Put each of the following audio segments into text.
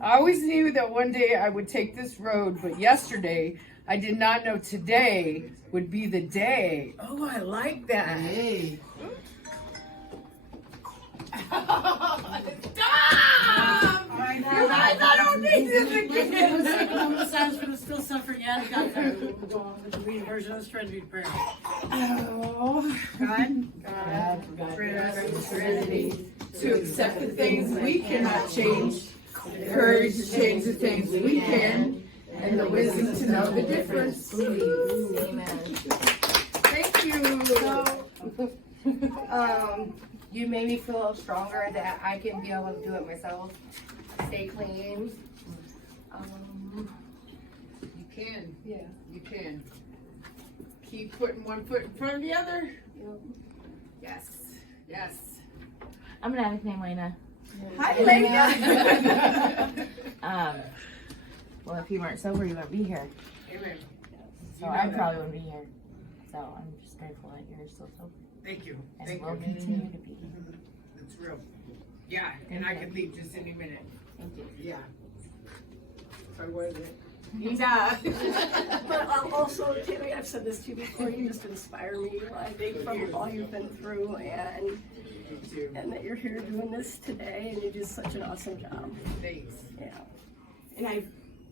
I always knew that one day I would take this road, but yesterday I did not know today would be the day. Oh, I like that. Hey. Stop! You guys, I don't need this again. Stands for the still suffering yet. Got there. We'll go on with the green version of Trinity prayer. Oh, God, Trinity, to accept the things we cannot change, the courage to change the things we can, and the wisdom to know the difference. Amen. Thank you. So, you made me feel stronger that I can be able to do it myself. Stay clean. You can. Yeah. You can. Keep putting one foot in front of the other. Yep. Yes. Yes. I'm gonna nickname Lena. Hi, Lena. Well, if you weren't sober, you wouldn't be here. Amen. So I probably wouldn't be here. So I'm just grateful that you're still sober. Thank you. And Thank will you. continue to be. It's real. Yeah, and I could leave just any minute. Thank you. Yeah. If I wasn't. But also, Tammy, I've said this to you before, you just inspire me. I think from all you've been through and that you're here doing this today, and you do such an awesome job. Thanks. Yeah. And I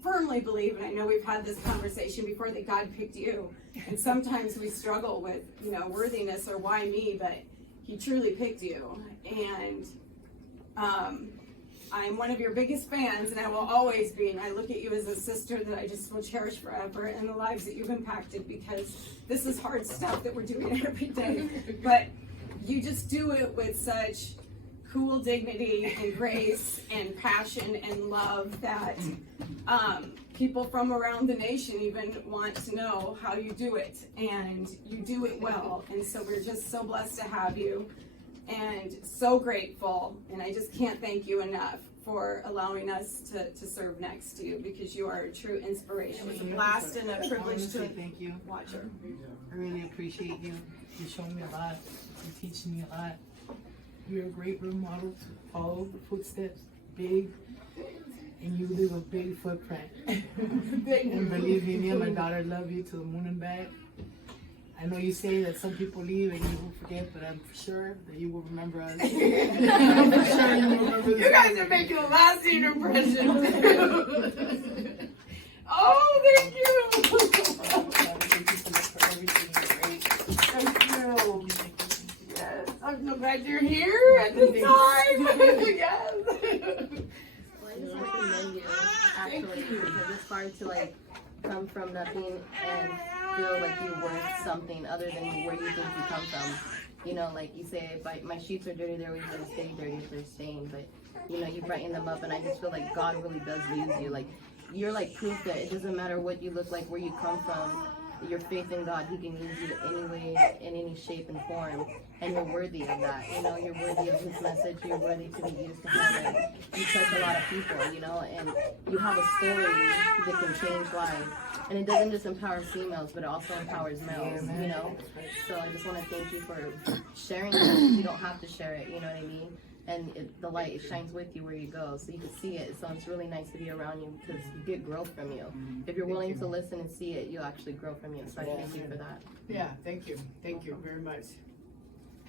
firmly believe, and I know we've had this conversation before, that God picked you. And sometimes we struggle with, worthiness or why me, but He truly picked you. And I'm one of your biggest fans, and I will always be. And I look at you as a sister that I just will cherish forever, and the lives that you've impacted, because this is hard stuff that we're doing every day. But you just do it with such cool dignity and grace and passion and love that people from around the nation even want to know how you do it, and you do it well. And so we're just so blessed to have you and so grateful, and I just can't thank you enough for allowing us to serve next to you, because you are a true inspiration. It was a blast and a privilege to Thank you. watch her. I really appreciate you. You showed me a lot. You teach me a lot. You're a great role model to follow the footsteps, big, and you leave a big footprint. And believe me and my daughter love you to the moon and back. I know you say that some people leave and you will forget, but I'm sure that you will remember us. I'm for sure you will remember this. You guys are making a lasting impression. Oh, thank you. Thank you so much for everything. You're great. Thank you. Yes, I'm so glad you're here at this time. Yes. Well, I just want to commend you, actually, because it's hard to come from nothing and feel like you're worth something other than where you think you come from. Like you say, if my sheets are dirty, they're always going to stay dirty if they're stained. But you brighten them up, and I just feel like God really does use you. You're proof that it doesn't matter what you look like, where you come from. Your faith in God, He can use you any way, in any shape and form, and you're worthy of that. You're worthy of His message. You're worthy to be used to heaven. You touch a lot of people, and you have a story that can change lives. And it doesn't just empower females, but it also empowers males. So I just want to thank you for sharing that. You don't have to share it. You know what I mean? And the light shines with you where you go, so you can see it. So it's really nice to be around you, because you get growth from you. If you're willing to listen and see it, you'll actually grow from you. So I thank you for that. Yeah, thank you. Thank you very much.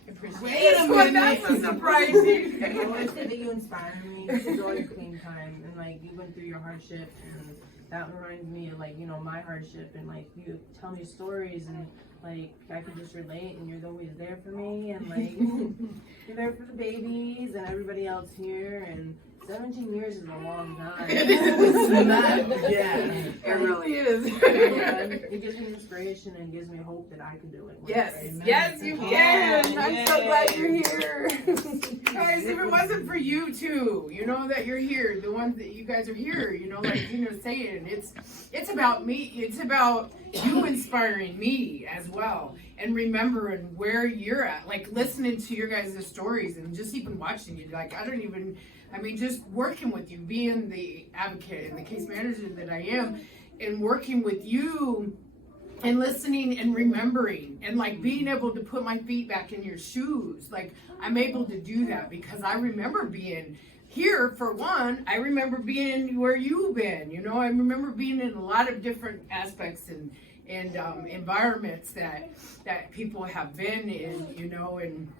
I appreciate Wait a it. minute. That's so surprising. I always say that you inspire me to go to clean time, and you went through your hardship, and that reminds me of my hardship, and you tell me stories, and I can just relate, and you're always there for me, and you're there for the babies and everybody else here, and 17 years is a long time. It's not, yeah. It really is. It gives me inspiration and gives me hope that I can do it. Yes, Amen. yes, you can. I'm so glad you're here. Guys, if it wasn't for you too, that you're here, the ones that you guys are here, saying it's about me. It's about you inspiring me as well, and remembering where you're at, listening to your guys' stories, and just even watching you. Just working with you, being the advocate and the case manager that I am, and working with you and listening and remembering, and being able to put my feet back in your shoes. I'm able to do that because I remember being here, for one, I remember being where you've been. You know, I remember being in a lot of different aspects and environments that people have been in. You know, and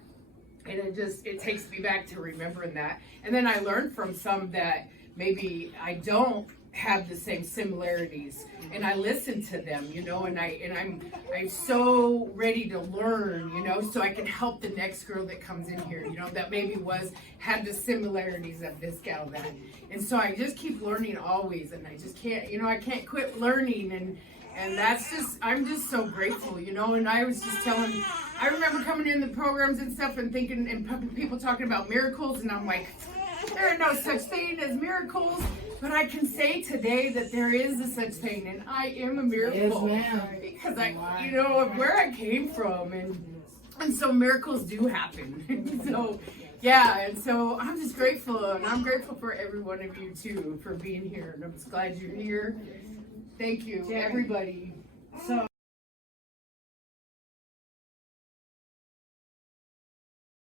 it takes me back to remembering that. And then I learned from some that maybe I don't have the same similarities, and I listen to them, you know, and I'm so ready to learn, you know, so I can help the next girl that comes in here, you know, that maybe had the similarities of this gal that. And so I just keep learning always, and I just can't, you know, I can't quit learning, and that's just, I'm just so grateful, you know. And I was just telling, I remember coming in the programs and stuff and thinking, and people talking about miracles, and I'm like, there are no such thing as miracles, but I can say today that there is a such thing, and I am a miracle. Yes, ma'am. Because you know, of where I came from, and so miracles do happen. So, yeah, and so I'm just grateful, and I'm grateful for every one of you too for being here, and I'm just glad you're here. Thank you, everybody. So